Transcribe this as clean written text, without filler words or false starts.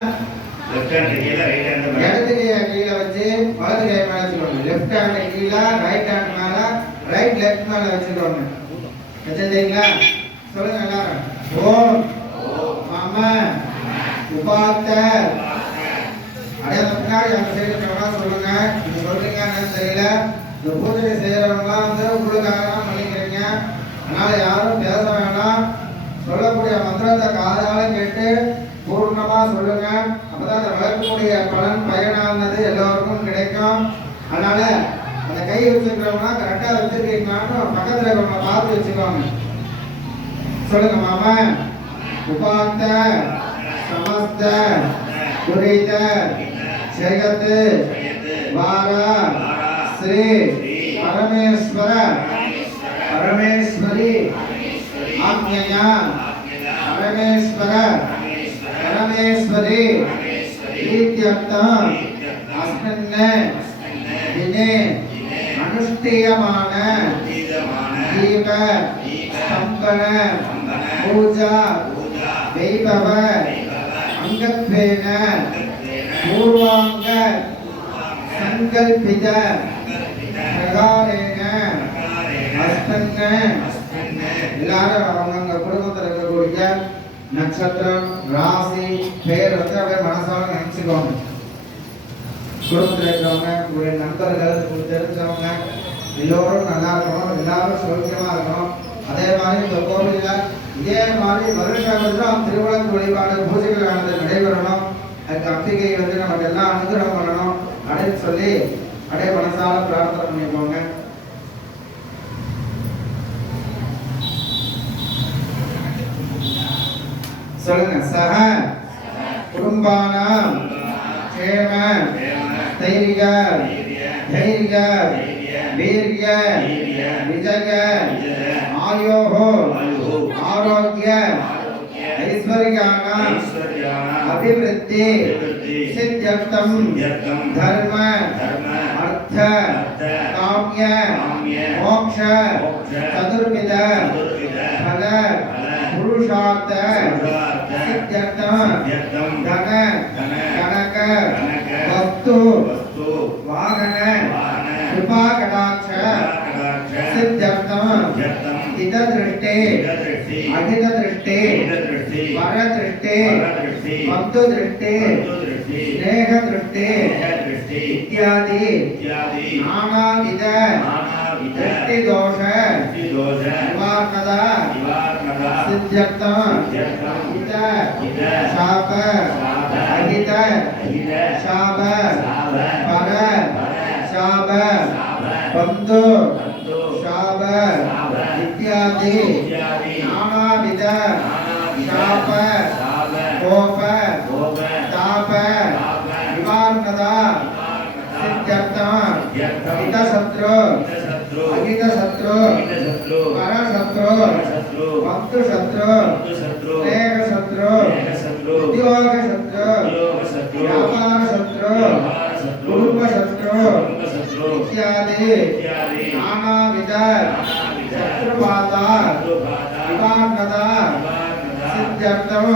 Left hand கீழ right hand மேல இடது கையை கீழ வச்சு வலது கை மேல வச்சுக்கோங்க. லெஃப்ட் ஹேண்ட் கீழ ரைட் ஹேண்ட் மேல ரைட் லெஃப்ட் மேல வச்சுக்கோங்க. வச்சிட்டீங்களா? சொல்லுங்க எல்லாரும். ஓம் மம உபாத்த அடையாளம் பின்னாடி அந்த சைடு இருக்கவங்க சொல்லுங்க. நீங்க சொல்றீங்கன்னு தெரியல. இந்த பூஜை செய்யறவங்க வந்து உங்களுக்காக தான் பண்ணிக்கிறீங்க. அதனால யாரும் பேச வேண்டாம். சொல்லக்கூடிய மந்திரத்தை காதால கேட்டு பூர்ணமா சொல்லுங்க. அப்பதான் அந்த வளர்க்கக்கூடிய பலன் பயனானது எல்லோருக்கும் கிடைக்கும். அதனால அந்த கை வச்சுக்கிறவங்க கரெக்டா வச்சிருக்கீங்கன்னு பக்கத்துல இருக்கவங்க பார்த்து வச்சுக்கோங்க. சொல்லுங்க. மாமா உபாந்த சமஸ்த புரித ஜெகத் வார ஸ்ரீ பரமேஸ்வர பரமேஸ்வரி ஆக்ஞயா பரமேஸ்வர பரமேஸ்வரி இத்யர்த்தம் அஸ்மின் தினே அனுஷ்ഠீயமான தீப ஸ்தம்பன பூஜா வைபவ அங்கத்வேன பூர்வாங்க சங்கல்பித பிரகாரேன அஸ்மின் எல்லாரும் அவங்க குடும்பத்தில் இருக்கக்கூடிய நட்சத்திரம் ராசி பேர் வந்து அப்படியே மனசால நினைச்சுக்கோங்க. குடும்பத்தில் இருக்கிறவங்க உங்களுடைய நண்பர்கள் உங்களுக்கு தெரிஞ்சவங்க எல்லோரும் நல்லா இருக்கணும், எல்லாரும் சௌக்கியமா இருக்கணும். அதே மாதிரி இந்த கோவில்ல இதே மாதிரி வருஷம் திருவிழா வழிபாடு பூஜைகள் நடைபெறணும். அதுக்கு அம்பிகை வந்து நமக்கு எல்லாம் அனுகிரகம் பண்ணணும் அப்படின்னு சொல்லி அப்படியே மனசால பிரார்த்தனை பண்ணிக்கோங்க. சொல்லுங்க. சக குடும்பானாம் க்ஷேம தைரிய தைரிய வீரிய விஜய ஆயோஹோ ஆரோக்கிய ஐஸ்வர்யானாம் அபிவிருத்தி சித்யர்த்தம் தர்ம அர்த்த காம்ய மோக்ஷ சதுர்வித பல புருஷார்த்த சித்யர்த்தம் தன கனக வஸ்து வாகன கிருபா கடாட்ச சித்யர்த்தம் ஹித திருஷ்டே அஹித திருஷ்டே வர திருஷ்டே பந்து திருஷ்டே ஸ்நேக திருஷ்டே இத்யாதி நானாவித திருஷ்டி தோஷ நிவாரணதா சித்யர்த்தம் ஹித சாப அஹித சாப பர சாப பந்து சாப இத்யாதி நானாவித சாப கோப தாப நிவாரணதா சித்யர்த்தம் ஹித சத்ரு அஹித சத்ரு பர சத்ரு பந்து சத்ரு ஸ்நேக சத்ரு உத்தியோக சத்ரு வியாபார சத்ரு குடும்ப சத்ரு இத்யாதி நானாவித சத்ருபாதா நிவாரணதா சித்யர்த்தம்